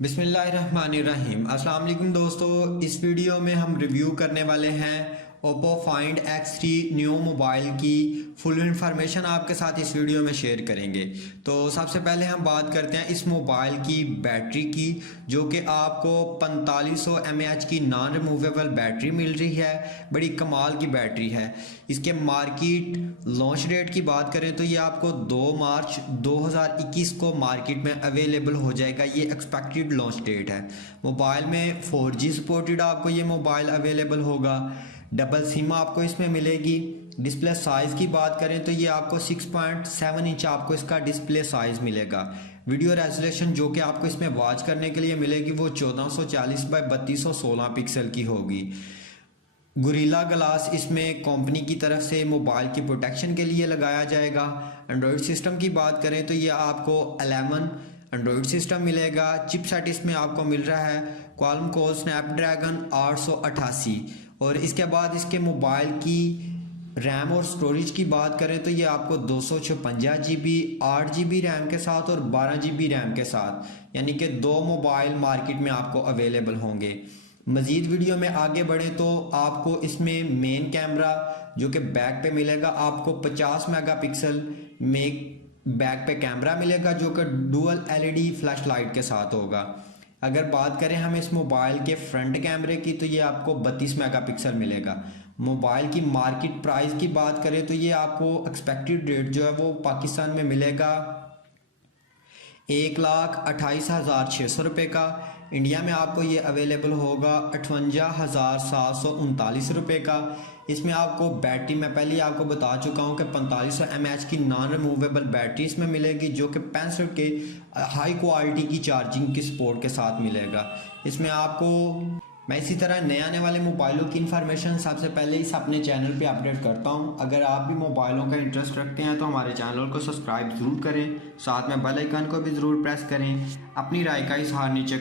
बिस्मिल्लाहिर्रहमानिर्रहीम। अस्सलाम वालेकुम दोस्तों, इस वीडियो में हम रिव्यू करने वाले हैं Oppo Find X3 Neo mobile की फुल इन्फॉर्मेशन आपके साथ इस वीडियो में शेयर करेंगे। तो सबसे पहले हम बात करते हैं इस मोबाइल की बैटरी की, जो कि आपको 4500 mAh की नॉन रिमूवेबल बैटरी मिल रही है। बड़ी कमाल की बैटरी है। इसके मार्केट लॉन्च डेट की बात करें तो ये आपको 2 मार्च 2021 को मार्केट में अवेलेबल हो जाएगा। ये एक्सपेक्टेड लॉन्च डेट है। मोबाइल में 4G सपोर्टेड आपको ये मोबाइल अवेलेबल होगा। डबल सिम आपको इसमें मिलेगी। डिस्प्ले साइज़ की बात करें तो ये आपको 6.7 इंच आपको इसका डिस्प्ले साइज़ मिलेगा। वीडियो रेजोल्यूशन जो कि आपको इसमें वॉच करने के लिए मिलेगी वो 1440 बाई 3216 पिक्सल की होगी। गुरिल्ला ग्लास इसमें कंपनी की तरफ से मोबाइल की प्रोटेक्शन के लिए लगाया जाएगा। एंड्रॉयड सिस्टम की बात करें तो ये आपको 11 एंड्रॉयड सिस्टम मिलेगा। चिपसेट इसमें आपको मिल रहा है क्वालकॉम स्नैपड्रैगन 888। और इसके बाद इसके मोबाइल की रैम और स्टोरेज की बात करें तो ये आपको 256 GB 8 GB रैम के साथ और 12 GB रैम के साथ, यानी कि 2 मोबाइल मार्केट में आपको अवेलेबल होंगे। मज़ीद वीडियो में आगे बढ़े तो आपको इसमें मेन कैमरा जो कि बैक पे मिलेगा, आपको 50 मेगापिक्सल में बैक पे कैमरा मिलेगा जो कि डुअल LED फ्लैश लाइट के साथ होगा। अगर बात करें हम इस मोबाइल के फ्रंट कैमरे की तो ये आपको 32 मेगापिक्सल मिलेगा। मोबाइल की मार्केट प्राइस की बात करें तो ये आपको एक्सपेक्टेड रेट जो है वो पाकिस्तान में मिलेगा 1,28,600 रुपये का। इंडिया में आपको ये अवेलेबल होगा 58,739 रुपये का। इसमें आपको बैटरी मैं पहले ही आपको बता चुका हूँ कि 4500 mAh की नॉन रिमूवेबल बैटरी इसमें मिलेगी, जो कि 65 के हाई क्वालिटी की चार्जिंग की सपोर्ट के साथ मिलेगा। इसमें आपको मैं इसी तरह नए आने वाले मोबाइलों की इन्फॉर्मेशन सबसे पहले इस अपने चैनल पे अपडेट करता हूं। अगर आप भी मोबाइलों का इंटरेस्ट रखते हैं तो हमारे चैनल को सब्सक्राइब ज़रूर करें, साथ में बेल आइकन को भी ज़रूर प्रेस करें। अपनी राय का इज़हार नीचे